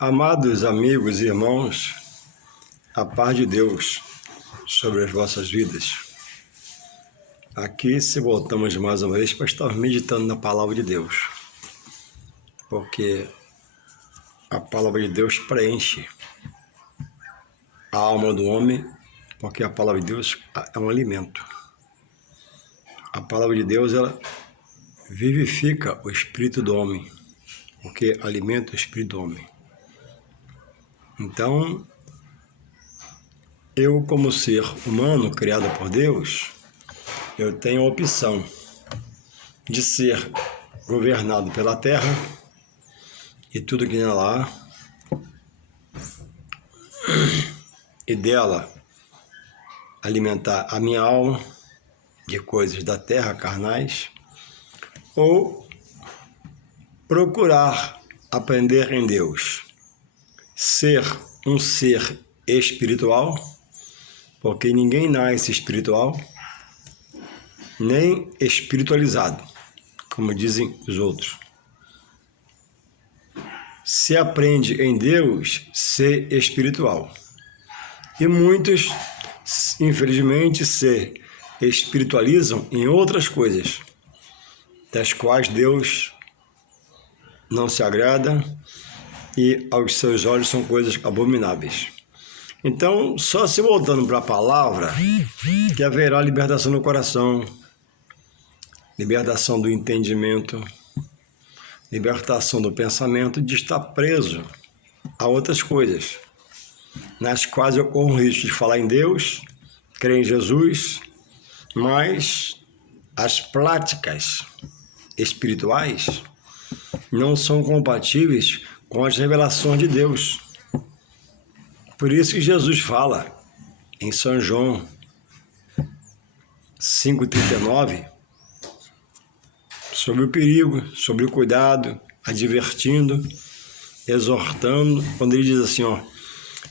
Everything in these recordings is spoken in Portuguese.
Amados amigos e irmãos, a paz de Deus sobre as vossas vidas. Aqui se voltamos mais uma vez para estar meditando na palavra de Deus, porque a palavra de Deus preenche a alma do homem, porque a palavra de Deus é um alimento. A palavra de Deus, ela vivifica o espírito do homem, porque alimenta o espírito do homem. Então, eu como ser humano criado por Deus, eu tenho a opção de ser governado pela terra e tudo que tem lá, e dela alimentar a minha alma de coisas da terra, carnais, ou procurar aprender em Deus, ser um ser espiritual, porque ninguém nasce espiritual, nem espiritualizado, como dizem os outros. Se aprende em Deus ser espiritual. E muitos, infelizmente, se espiritualizam em outras coisas, das quais Deus não se agrada e aos seus olhos são coisas abomináveis. Então, só se voltando para a palavra, que haverá libertação no coração, libertação do entendimento, libertação do pensamento de estar preso a outras coisas, nas quais eu corro o risco de falar em Deus, crer em Jesus, mas as práticas espirituais não são compatíveis com as revelações de Deus. Por isso que Jesus fala em São João 5,39 sobre o perigo, sobre o cuidado, advertindo, exortando, quando ele diz assim,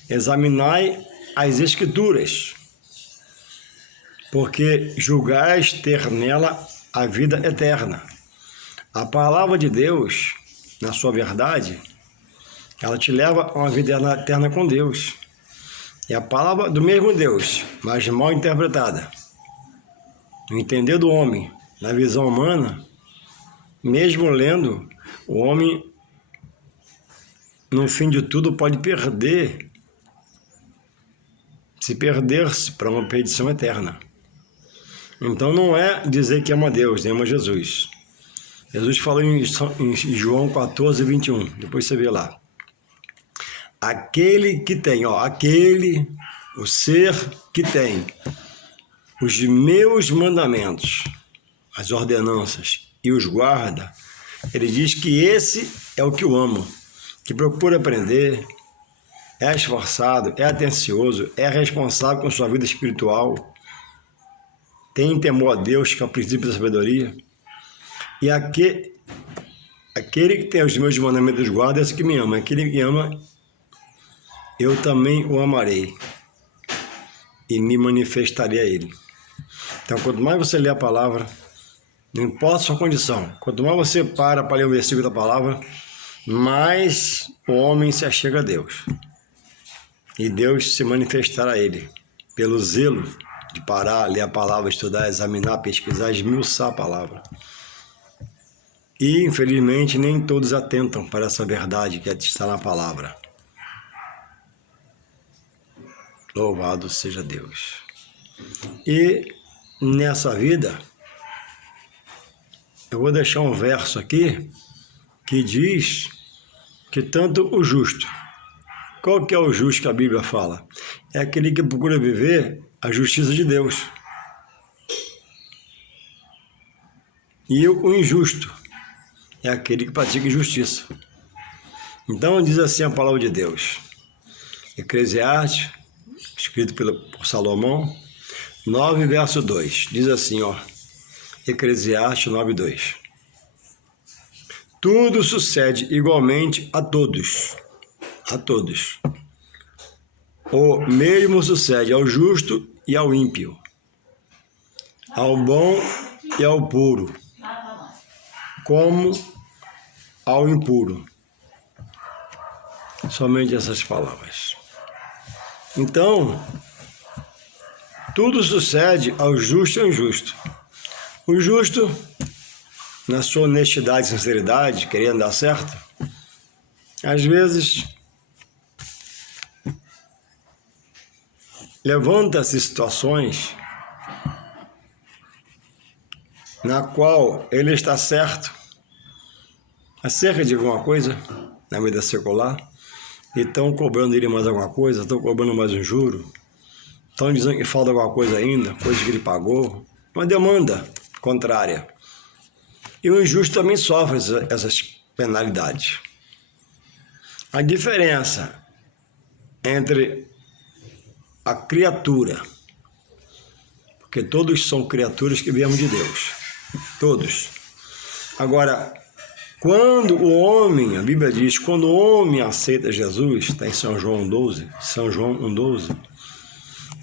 examinai as Escrituras, porque julgais ter nela a vida eterna. A palavra de Deus, na sua verdade, ela te leva a uma vida eterna com Deus. É a palavra do mesmo Deus, mas mal interpretada. No entender do homem, na visão humana, mesmo lendo, o homem, no fim de tudo, pode se perder-se para uma perdição eterna. Então não é dizer que ama Deus, nem ama Jesus. Jesus falou em João 14:21, depois você vê lá. Aquele que tem, o ser que tem os meus mandamentos, as ordenanças e os guarda, ele diz que esse é o que eu amo, que procura aprender, é esforçado, é atencioso, é responsável com sua vida espiritual, tem temor a Deus, que é o princípio da sabedoria. E aquele que tem os meus mandamentos guarda, é esse que me ama. Aquele que ama, eu também o amarei e me manifestarei a ele. Então, quanto mais você lê a palavra, não importa a sua condição, quanto mais você para ler um versículo da palavra, mais o homem se achega a Deus. E Deus se manifestará a ele, pelo zelo de parar, ler a palavra, estudar, examinar, pesquisar, esmiuçar a palavra. E, infelizmente, nem todos atentam para essa verdade que está na palavra. Louvado seja Deus. E nessa vida, eu vou deixar um verso aqui que diz que tanto o justo, qual que é o justo que a Bíblia fala? É aquele que procura viver a justiça de Deus. E o injusto é aquele que pratica injustiça. Então diz assim a palavra de Deus. Eclesiastes, escrito por Salomão, 9, verso 2. Diz assim, Eclesiastes 9, 2. Tudo sucede igualmente a todos. A todos. O mesmo sucede ao justo e ao ímpio, ao bom e ao puro, como ao impuro. Somente essas palavras. Então, tudo sucede ao justo e ao injusto. O justo, na sua honestidade e sinceridade, querendo dar certo, às vezes levanta-se situações na qual ele está certo acerca de alguma coisa na vida secular e estão cobrando ele mais alguma coisa, estão cobrando mais um juro, estão dizendo que falta alguma coisa ainda, coisa que ele pagou, uma demanda contrária. E o injusto também sofre essas penalidades. A diferença entre a criatura, porque todos são criaturas que viemos de Deus, todos. Agora, quando o homem, a Bíblia diz, quando o homem aceita Jesus, está em São João 1,12,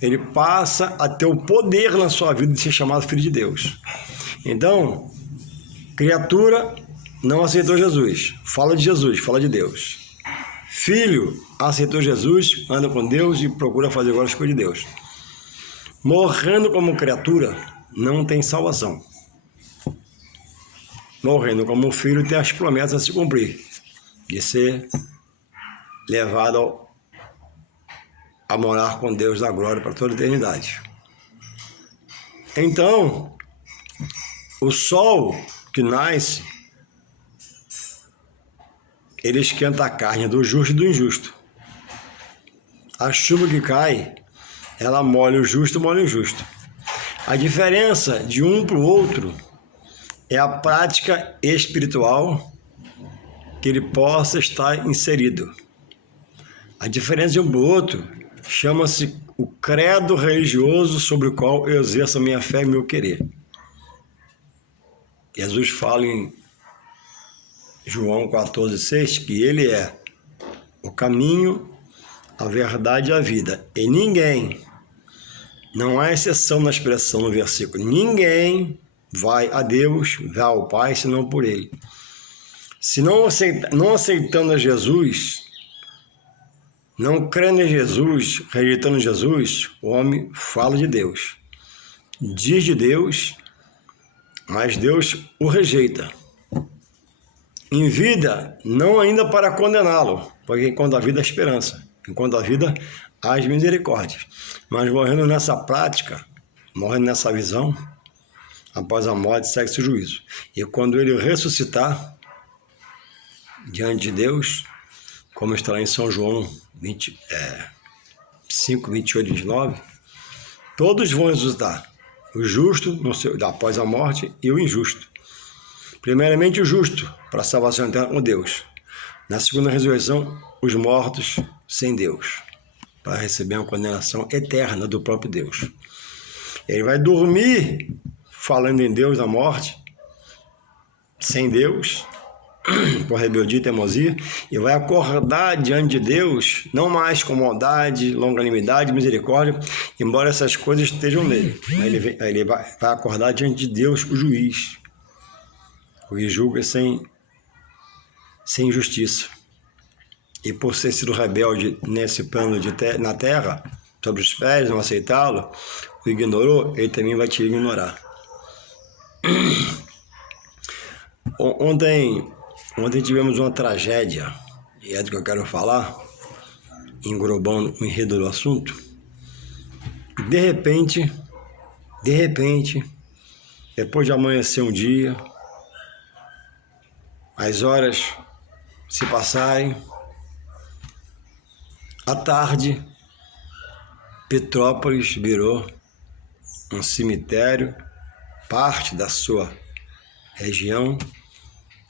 ele passa a ter o poder na sua vida de ser chamado filho de Deus. Então, criatura não aceitou Jesus, fala de Jesus, fala de Deus. Filho aceitou Jesus, anda com Deus e procura fazer agora as coisas de Deus. Morrendo como criatura, não tem salvação. Morrendo como filho, tem as promessas a se cumprir, de ser levado a morar com Deus na glória para toda a eternidade. Então, o sol que nasce, ele esquenta a carne do justo e do injusto. A chuva que cai, ela molha o justo e molha o injusto. A diferença de um para o outro é a prática espiritual que ele possa estar inserido. A diferença de um para o outro chama-se o credo religioso sobre o qual eu exerço a minha fé e meu querer. Jesus fala em João 14,6 que ele é o caminho, a verdade e a vida. E ninguém, não há exceção na expressão no versículo, ninguém vai a Deus, vai ao Pai, senão por ele. Se não aceitando a Jesus, não crendo em Jesus, rejeitando Jesus, o homem fala de Deus, diz de Deus, mas Deus o rejeita. Em vida, não ainda para condená-lo, porque enquanto a vida há esperança, enquanto a vida há as misericórdias. Mas morrendo nessa prática, morrendo nessa visão, após a morte segue-se o juízo. E quando ele ressuscitar diante de Deus, como está lá em São João 5, 28, 29, todos vão ressuscitar. O justo após a morte e o injusto. Primeiramente o justo, para a salvação eterna com Deus. Na segunda ressurreição, os mortos sem Deus, para receber uma condenação eterna do próprio Deus. Ele vai dormir falando em Deus na morte, sem Deus, por rebeldia e teimosia, e vai acordar diante de Deus, não mais com maldade, longanimidade, misericórdia, embora essas coisas estejam nele. Ele vai acordar diante de Deus, o juiz, o que julga sem justiça. E por ter sido rebelde nesse plano na terra, sobre os pés, não aceitá-lo, o ignorou, ele também vai te ignorar. Ontem tivemos uma tragédia, e é do que eu quero falar, englobando o enredo do assunto. De repente, depois de amanhecer um dia, as horas se passarem, à tarde, Petrópolis virou um cemitério, parte da sua região,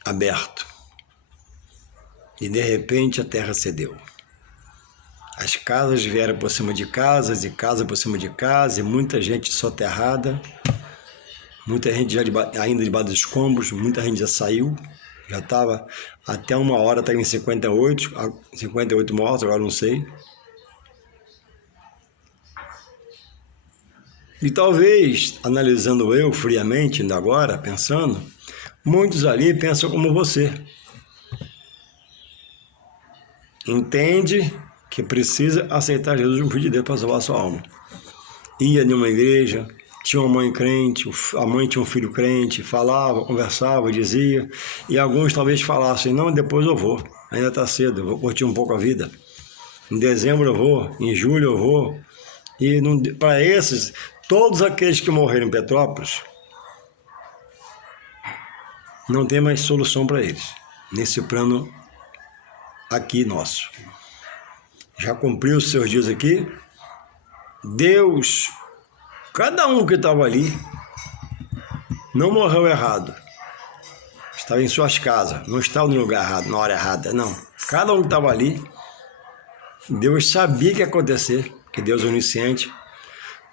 aberto. E de repente a terra cedeu. As casas vieram por cima de casas, e casa por cima de casa, e muita gente soterrada, muita gente já ainda debaixo dos escombros, muita gente já saiu, já estava até uma hora, estava em 58 mortos, agora não sei. E talvez, analisando eu friamente, ainda agora, pensando, muitos ali pensam como você. entende que precisa aceitar Jesus como filho de Deus para salvar a sua alma. Ia em uma igreja, tinha uma mãe crente, a mãe tinha um filho crente, falava, conversava, dizia, e alguns talvez falassem, não, depois eu vou, ainda está cedo, eu vou curtir um pouco a vida. Em dezembro eu vou, em julho eu vou. E para esses, todos aqueles que morreram em Petrópolis, não tem mais solução para eles, nesse plano aqui nosso. Já cumpriu os seus dias aqui, Deus, cada um que estava ali, não morreu errado, estava em suas casas, não estava no lugar errado, na hora errada, não. Cada um que estava ali, Deus sabia que ia acontecer, que Deus é onisciente.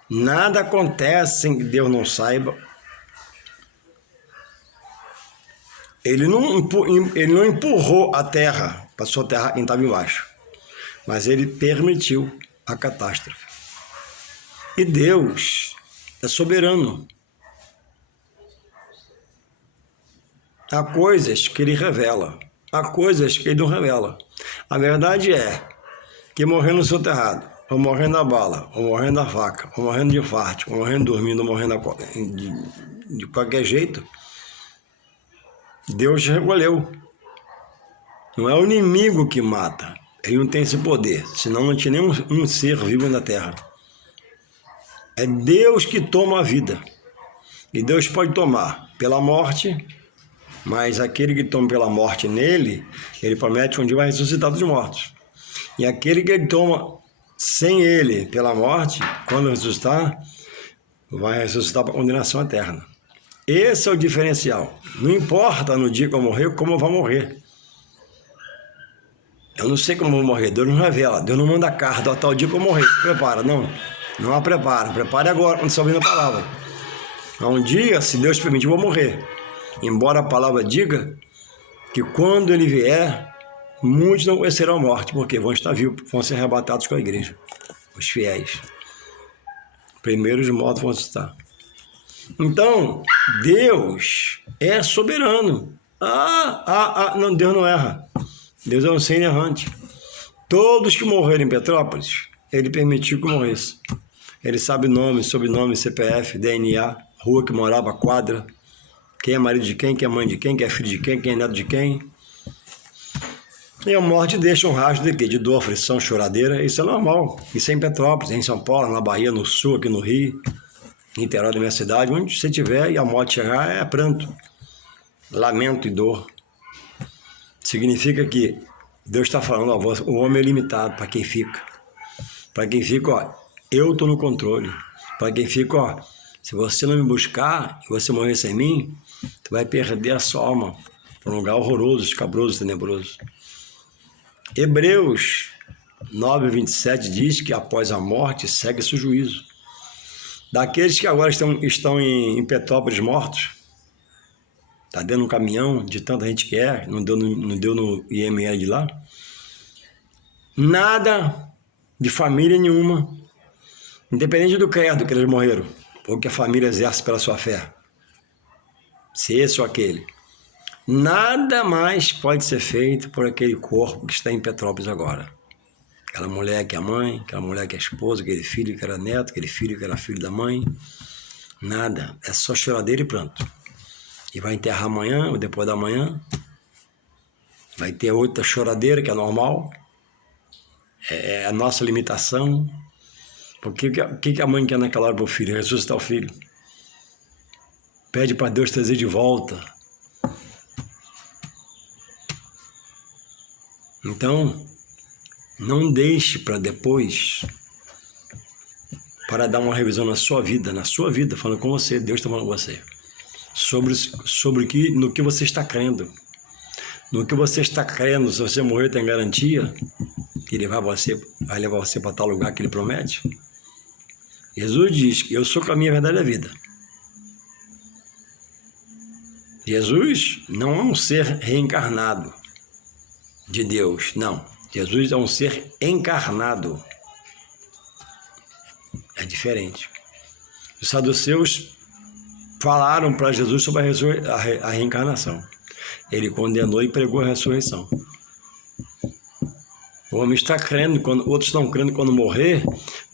Nada acontece sem que Deus não saiba. Ele não empurrou a terra para soterrar quem estava embaixo, mas ele permitiu a catástrofe. E Deus é soberano. Há coisas que ele revela, há coisas que ele não revela. A verdade é que morrendo soterrado, ou morrendo da bala, ou morrendo da faca, ou morrendo de infarto, ou morrendo dormindo, ou morrendo de qualquer jeito, Deus recolheu. Não é o inimigo que mata. Ele não tem esse poder, senão não tinha nenhum ser vivo na terra. É Deus que toma a vida. E Deus pode tomar pela morte, mas aquele que toma pela morte nele, ele promete que um dia vai ressuscitar dos mortos. E aquele que ele toma sem ele pela morte, quando ressuscitar, vai ressuscitar para condenação eterna. Esse é o diferencial. Não importa no dia que eu morrer, como eu vou morrer. Eu não sei como eu vou morrer, Deus não revela, Deus não manda carta, tal dia que eu morrer, se prepara, não a prepara, prepare agora, quando você ouvir a palavra. Um dia, se Deus permitir, eu vou morrer. Embora a palavra diga que quando ele vier, muitos não conhecerão a morte, porque vão estar vivos, vão ser arrebatados com a igreja, os fiéis. Primeiros mortos vão estar. Então, Deus é soberano. Não, Deus não erra. Deus é um ser errante. Todos que morreram em Petrópolis, ele permitiu que morresse. Ele sabe nome, sobrenome, CPF, DNA, rua que morava, quadra, quem é marido de quem é mãe de quem é filho de quem é neto de quem. E a morte deixa um rastro de quê? De dor, aflição, choradeira. Isso é normal. Isso é em Petrópolis, em São Paulo, na Bahia, no Sul, aqui no Rio, em Niterói, da minha cidade. Onde você estiver e a morte chegar, é pranto, lamento e dor. Significa que Deus está falando, ó, o homem é limitado para quem fica. Para quem fica, ó, eu estou no controle. Para quem fica, ó, se você não me buscar e você morrer sem mim, você vai perder a sua alma para um lugar horroroso, escabroso, tenebroso. Hebreus 9:27 diz que após a morte segue-se o juízo. Daqueles que agora estão em Petrópolis mortos, está dentro de um caminhão de tanta gente que não deu no IML de lá, nada de família nenhuma, independente do credo que eles morreram, ou que a família exerce pela sua fé, se esse ou aquele, nada mais pode ser feito por aquele corpo que está em Petrópolis agora. Aquela mulher que é a mãe, aquela mulher que é a esposa, aquele filho que era neto, aquele filho que era filho da mãe, nada, é só choradeira e pranto. E vai enterrar amanhã ou depois da manhã, vai ter outra choradeira que é normal, é a nossa limitação. Porque o que a mãe quer naquela hora para o filho? Ressuscitar o filho. Pede para Deus trazer de volta. Então, não deixe para depois, para dar uma revisão na sua vida, falando com você, Deus está falando com você, no que você está crendo. No que você está crendo, se você morrer, tem garantia que ele vai levar você para tal lugar que ele promete? Jesus diz que eu sou o caminho, a verdade e a vida. Jesus não é um ser reencarnado de Deus, não. Jesus é um ser encarnado. É diferente. Os saduceus falaram para Jesus sobre a reencarnação. Ele condenou e pregou a ressurreição. O homem está crendo, outros estão crendo que quando morrer,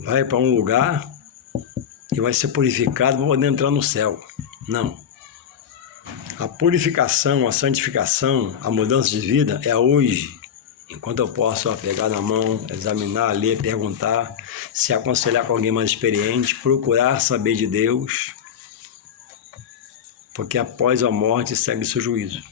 vai para um lugar e vai ser purificado para poder entrar no céu. Não. A purificação, a santificação, a mudança de vida é hoje. Enquanto eu posso pegar na mão, examinar, ler, perguntar, se aconselhar com alguém mais experiente, procurar saber de Deus, porque após a morte segue seu juízo.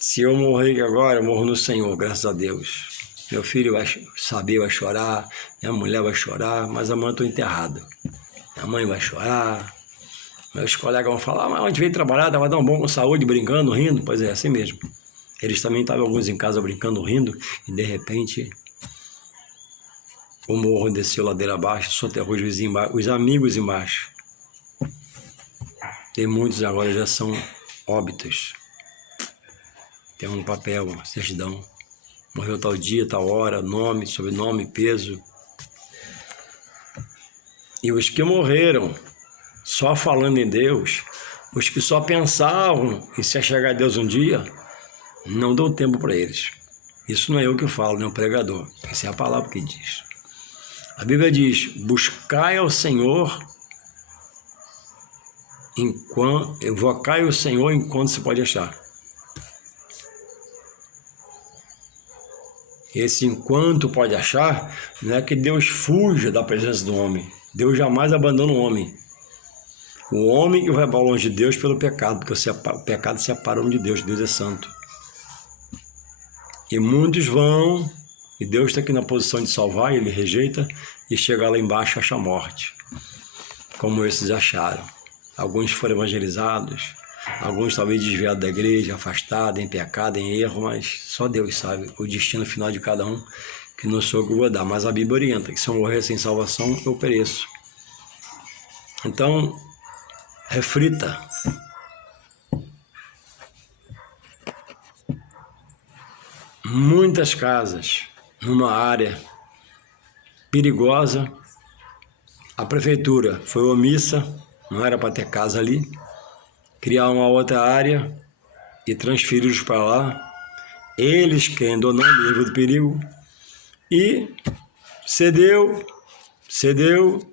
Se eu morrer agora, eu morro no Senhor, graças a Deus. Meu filho vai saber, vai chorar, minha mulher vai chorar, mas amanhã eu estou enterrado. Minha mãe vai chorar, meus colegas vão falar, mas onde veio trabalhar, estava tão bom com saúde, brincando, rindo. Pois é, assim mesmo. Eles também estavam alguns em casa brincando, rindo, e de repente o morro desceu ladeira abaixo, soterrou os vizinhos embaixo, os amigos embaixo. E muitos agora já são óbitos. Tem um papel, uma certidão. Morreu tal dia, tal hora, nome, sobrenome, peso. E os que morreram só falando em Deus, os que só pensavam em se achegar a Deus um dia, não deu tempo para eles. Isso não é eu que falo, não é o pregador. Essa é a palavra que diz. A Bíblia diz, buscai ao Senhor, invocai o Senhor enquanto se pode achar. Esse enquanto pode achar, não é que Deus fuja da presença do homem. Deus jamais abandona o homem. O homem que vai para longe de Deus pelo pecado, porque o pecado separa o homem de Deus. Deus é santo. E muitos vão, e Deus está aqui na posição de salvar, ele rejeita, e chega lá embaixo e acha a morte, como esses acharam. Alguns foram evangelizados, alguns talvez desviados da igreja, afastados, em pecado, em erro, mas só Deus sabe o destino final de cada um, que não sou eu que vou dar. Mas a Bíblia orienta que se eu morrer sem salvação, eu pereço. Então, reflita. Muitas casas numa área perigosa, a prefeitura foi omissa, não era para ter casa ali, criar uma outra área e transferi-los para lá, eles querendo ou não, livre do perigo, e cedeu,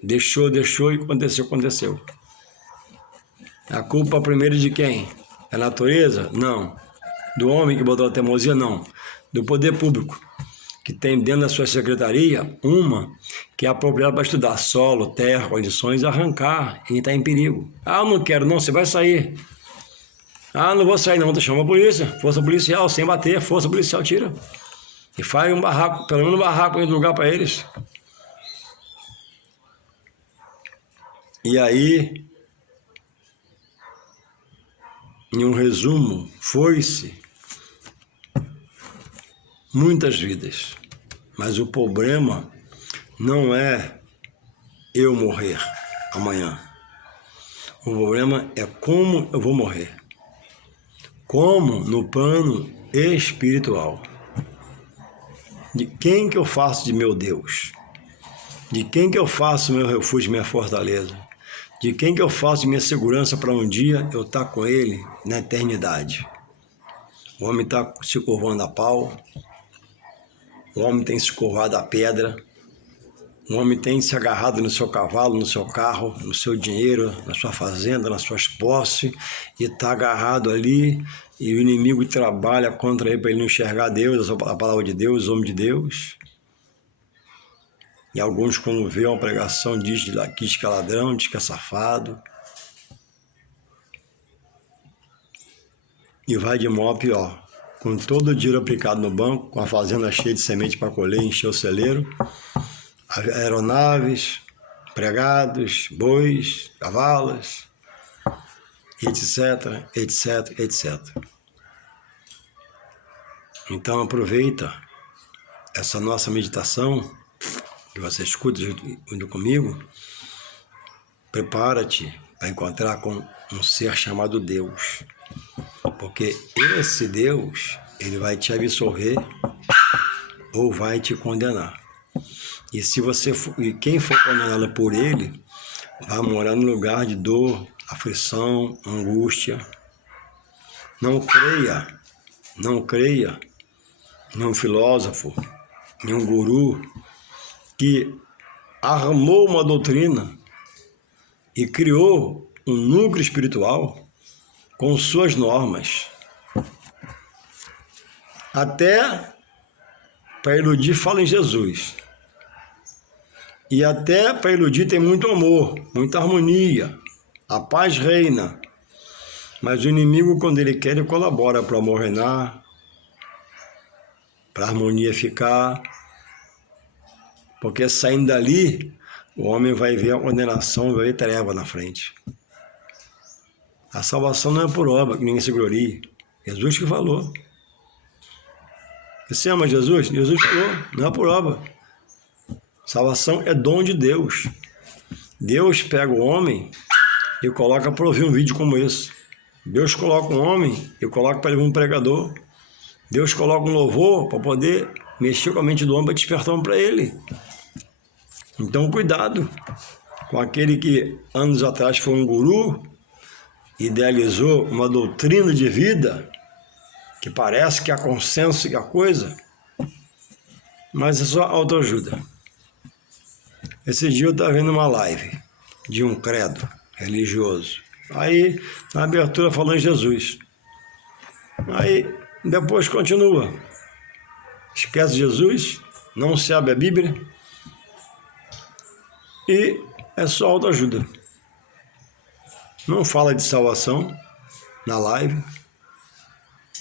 deixou e aconteceu. A culpa primeiro de quem? É a natureza? Não. Do homem que botou a teimosia? Não. Do poder público, que tem dentro da sua secretaria uma que é apropriada para estudar solo, terra, condições, arrancar e está em perigo. Ah, eu não quero não, você vai sair. Ah, não vou sair não, então chama a polícia, força policial, sem bater, força policial tira. E faz um barraco, pelo menos um barraco em lugar para eles. E aí, em um resumo, foi-se muitas vidas, mas o problema não é eu morrer amanhã. O problema é como eu vou morrer. Como no plano espiritual. De quem que eu faço de meu Deus? De quem que eu faço meu refúgio, minha fortaleza? De quem que eu faço minha segurança para um dia eu estar com Ele na eternidade? O homem está se curvando a pau. O homem tem se curvado a pedra, o homem tem se agarrado no seu cavalo, no seu carro, no seu dinheiro, na sua fazenda, nas suas posses, e está agarrado ali, e o inimigo trabalha contra ele para ele não enxergar Deus, a palavra de Deus, o homem de Deus. E alguns, quando vê uma pregação, diz que é ladrão, diz que é safado. E vai de mal a pior. Com todo o dinheiro aplicado no banco, com a fazenda cheia de semente para colher, encher o celeiro, aeronaves, empregados, bois, cavalos, etc. Então aproveita essa nossa meditação, que você escuta junto comigo, prepara-te para encontrar com um ser chamado Deus. Porque esse Deus, ele vai te absolver ou vai te condenar. E se você e quem for condenado por ele, vai morar no lugar de dor, aflição, angústia. Não creia num filósofo, em um guru que armou uma doutrina e criou um núcleo espiritual com suas normas, até para iludir fala em Jesus, e até para iludir tem muito amor, muita harmonia, a paz reina, mas o inimigo, quando ele quer, ele colabora para o amor reinar, para a harmonia ficar, porque saindo dali, o homem vai ver a condenação, vai ver treva na frente. A salvação não é por obra, que ninguém se glorie. Jesus que falou. Você ama Jesus? Jesus falou, não é por obra. Salvação é dom de Deus. Deus pega o homem e coloca para ouvir um vídeo como esse. Deus coloca um homem e coloca para ele um pregador. Deus coloca um louvor para poder mexer com a mente do homem, para despertar um para ele. Então, cuidado com aquele que anos atrás foi um guru, idealizou uma doutrina de vida, que parece que há consenso e há coisa, mas é só autoajuda. Esse dia eu estava vendo uma live de um credo religioso. Aí, na abertura, falando em Jesus. Aí, depois continua. Esquece Jesus, não se abre a Bíblia, e é só autoajuda. Não fala de salvação na live,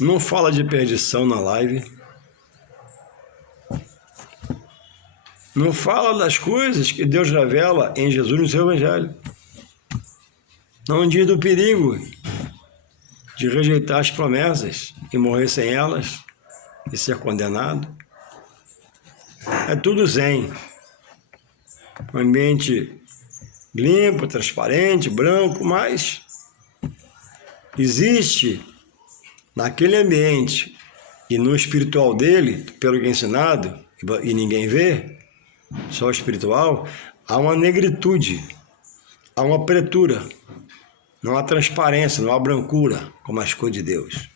não fala de perdição na live, não fala das coisas que Deus revela em Jesus no seu Evangelho. Não diz do perigo de rejeitar as promessas e morrer sem elas e ser condenado. É tudo zen. Um ambiente limpo, transparente, branco, mas existe naquele ambiente e no espiritual dele, pelo que é ensinado, e ninguém vê, só o espiritual, há uma negritude, há uma pretura, não há transparência, não há brancura, como as cores de Deus.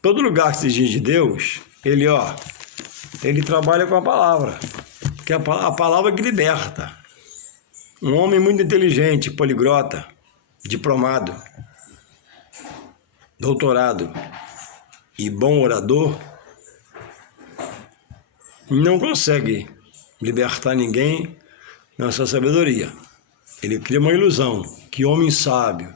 Todo lugar que se diz de Deus, ele trabalha com a palavra, porque a palavra que liberta. Um homem muito inteligente, poliglota, diplomado, doutorado e bom orador, não consegue libertar ninguém na sua sabedoria. Ele cria uma ilusão, que homem sábio.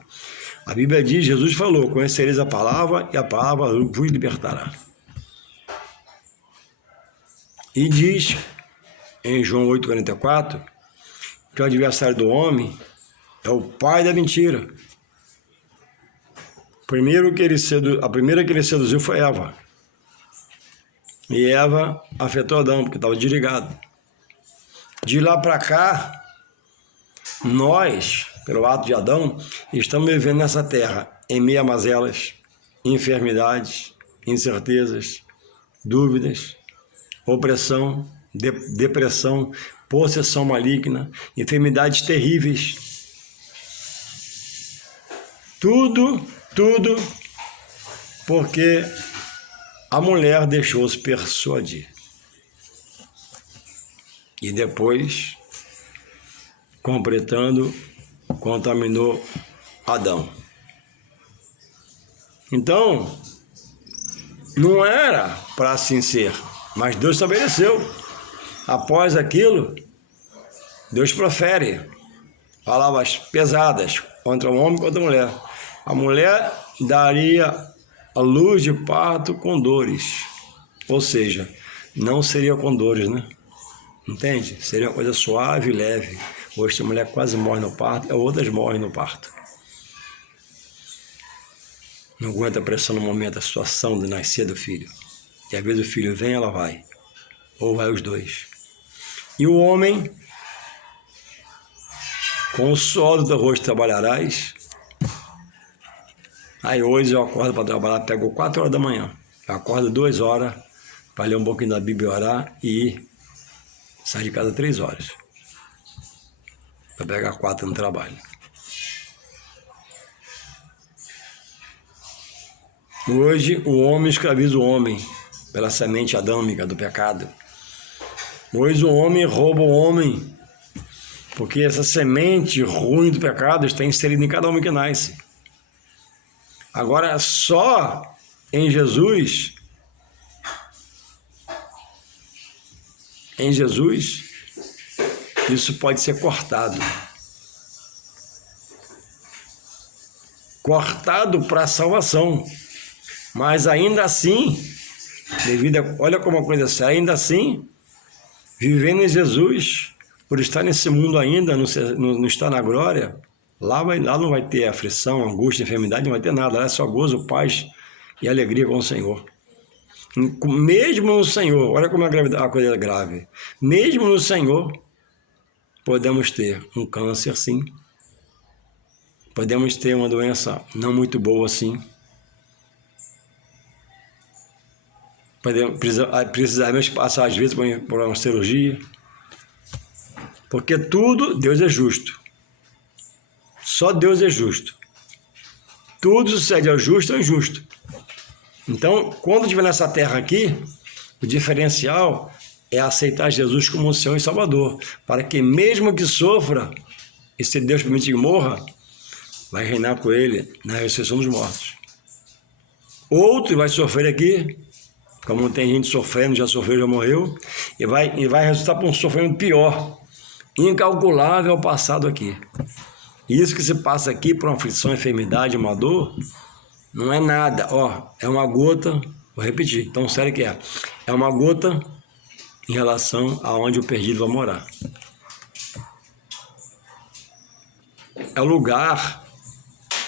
A Bíblia diz, Jesus falou, conhecereis a palavra e a palavra vos libertará. E diz, em João 8,44, que o adversário do homem é o pai da mentira. A primeira que ele seduziu foi Eva. E Eva afetou Adão, porque estava desligado. De lá para cá, nós, pelo ato de Adão, estamos vivendo nessa terra em meio a mazelas, enfermidades, incertezas, dúvidas, opressão, depressão, possessão maligna, enfermidades terríveis. Tudo porque a mulher deixou-se persuadir. E depois, completando, contaminou Adão. Então, não era para assim ser, mas Deus estabeleceu. Após aquilo, Deus profere palavras pesadas contra o homem e contra a mulher. A mulher daria a luz de parto com dores. Ou seja, não seria com dores, né? Entende? Seria uma coisa suave e leve. Hoje a mulher quase morre no parto, e outras morrem no parto. Não aguenta a pressão no momento, a situação de nascer do filho. E às vezes o filho vem, ela vai. Ou vai os dois. E o homem, com o suor do teu rosto trabalharás. Aí hoje eu acordo para trabalhar, pego 4 horas da manhã. Eu acordo 2 horas para ler um pouquinho da Bíblia e orar e sair de casa 3 horas. Para pegar 4 no trabalho. Hoje o homem escraviza o homem pela semente adâmica do pecado. Pois o homem rouba o homem, porque essa semente ruim do pecado está inserida em cada homem que nasce. Agora, só em Jesus, isso pode ser cortado. Cortado para a salvação. Mas ainda assim, olha como a coisa é séria, ainda assim, vivendo em Jesus, por estar nesse mundo ainda, não estar na glória, lá não vai ter aflição, angústia, enfermidade, não vai ter nada, lá é só gozo, paz e alegria com o Senhor. Mesmo no Senhor, olha como a coisa é grave, mesmo no Senhor, podemos ter um câncer, sim, podemos ter uma doença não muito boa, sim, precisarmos passar às vezes por uma cirurgia, porque tudo, Deus é justo. Só Deus é justo. Tudo sucede ao justo e ao injusto. Então, quando estiver nessa terra aqui, o diferencial é aceitar Jesus como o Senhor e Salvador, para que mesmo que sofra, e se Deus permitir que morra, vai reinar com Ele na ressurreição dos mortos. Outro vai sofrer aqui, como tem gente sofrendo, já sofreu, já morreu, e vai resultar por um sofrimento pior, incalculável ao passado aqui. E isso que se passa aqui por uma aflição, enfermidade, uma dor, não é nada, é uma gota, vou repetir, tão sério que é uma gota em relação aonde o perdido vai morar. É o lugar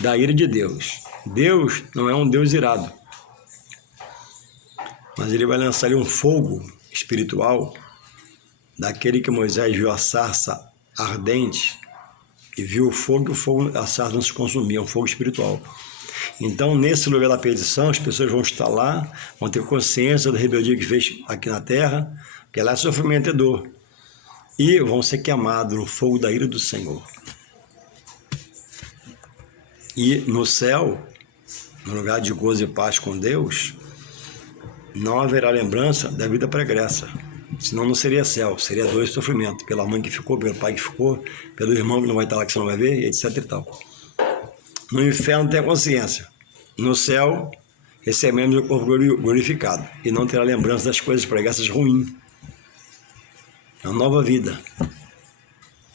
da ira de Deus. Deus não é um Deus irado, mas Ele vai lançar ali um fogo espiritual, daquele que Moisés viu a sarça ardente, e viu o fogo, a sarça não se consumia, um fogo espiritual. Então, nesse lugar da perdição, as pessoas vão estar lá, vão ter consciência da rebeldia que fez aqui na terra, que lá é sofrimento e dor, e vão ser queimados no fogo da ira do Senhor. E no céu, no lugar de gozo e paz com Deus, não haverá lembrança da vida pregressa. Senão não seria céu, seria dor e sofrimento, pela mãe que ficou, pelo pai que ficou, pelo irmão que não vai estar lá, que você não vai ver, etc e tal. No inferno tem a consciência. No céu, recebemos o corpo glorificado, e não terá lembrança das coisas pregressas ruins. É uma nova vida.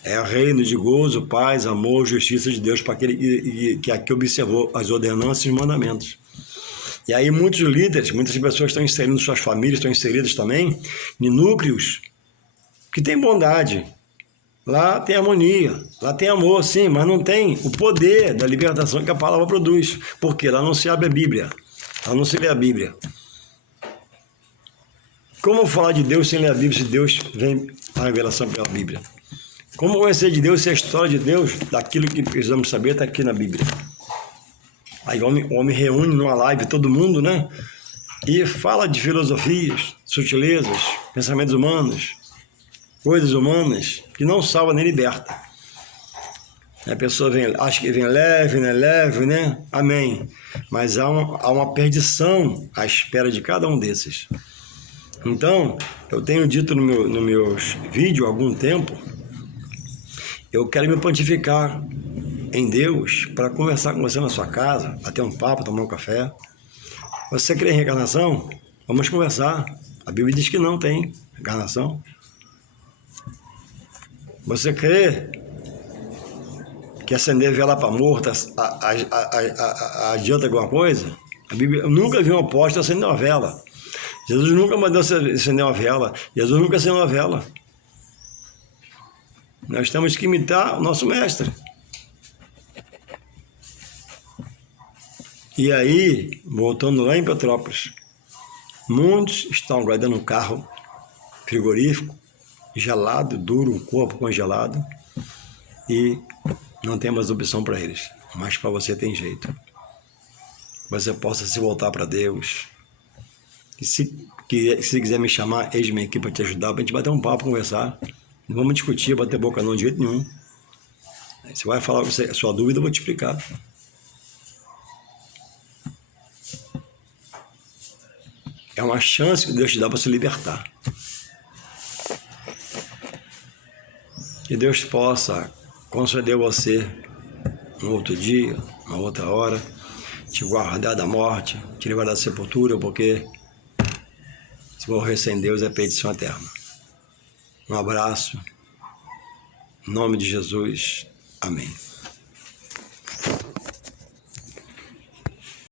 É o reino de gozo, paz, amor, justiça de Deus para aquele que aqui observou as ordenanças e os mandamentos. E aí muitos líderes, muitas pessoas estão inserindo suas famílias, estão inseridas também em núcleos que têm bondade. Lá tem harmonia, lá tem amor, sim, mas não tem o poder da libertação que a palavra produz. Porque lá não se abre a Bíblia, lá não se lê a Bíblia. Como falar de Deus sem ler a Bíblia, se Deus vem a revelação pela Bíblia? Como conhecer de Deus se a história de Deus, daquilo que precisamos saber, está aqui na Bíblia? Aí o homem reúne numa live todo mundo, né? E fala de filosofias, sutilezas, pensamentos humanos, coisas humanas que não salva nem liberta. A pessoa acha que vem leve, né? Leve, né? Amém. Mas há uma perdição à espera de cada um desses. Então, eu tenho dito no meus vídeos há algum tempo, eu quero me pontificar em Deus para conversar com você na sua casa, bater um papo, tomar um café. Você crê em reencarnação? Vamos conversar. A Bíblia diz que não tem reencarnação. Você crê que acender vela para morto adianta alguma coisa? A Bíblia, eu nunca vi um apóstolo acender uma vela. Jesus nunca mandou acender uma vela. Jesus nunca acendeu uma vela. Nós temos que imitar o nosso mestre. E aí, voltando lá em Petrópolis, muitos estão guardando um carro frigorífico, gelado, duro, um corpo congelado, e não tem mais opção para eles. Mas para você tem jeito. Você possa se voltar para Deus. E se quiser me chamar, eis-me aqui para te ajudar, para a gente bater um papo, conversar. Não vamos discutir, bater boca não de jeito nenhum. Você vai falar a sua dúvida, eu vou te explicar. É uma chance que Deus te dá para se libertar. Que Deus possa conceder a você um outro dia, uma outra hora, te guardar da morte, te livrar da sepultura, porque se morrer sem Deus é perdição eterna. Um abraço. Em nome de Jesus. Amém.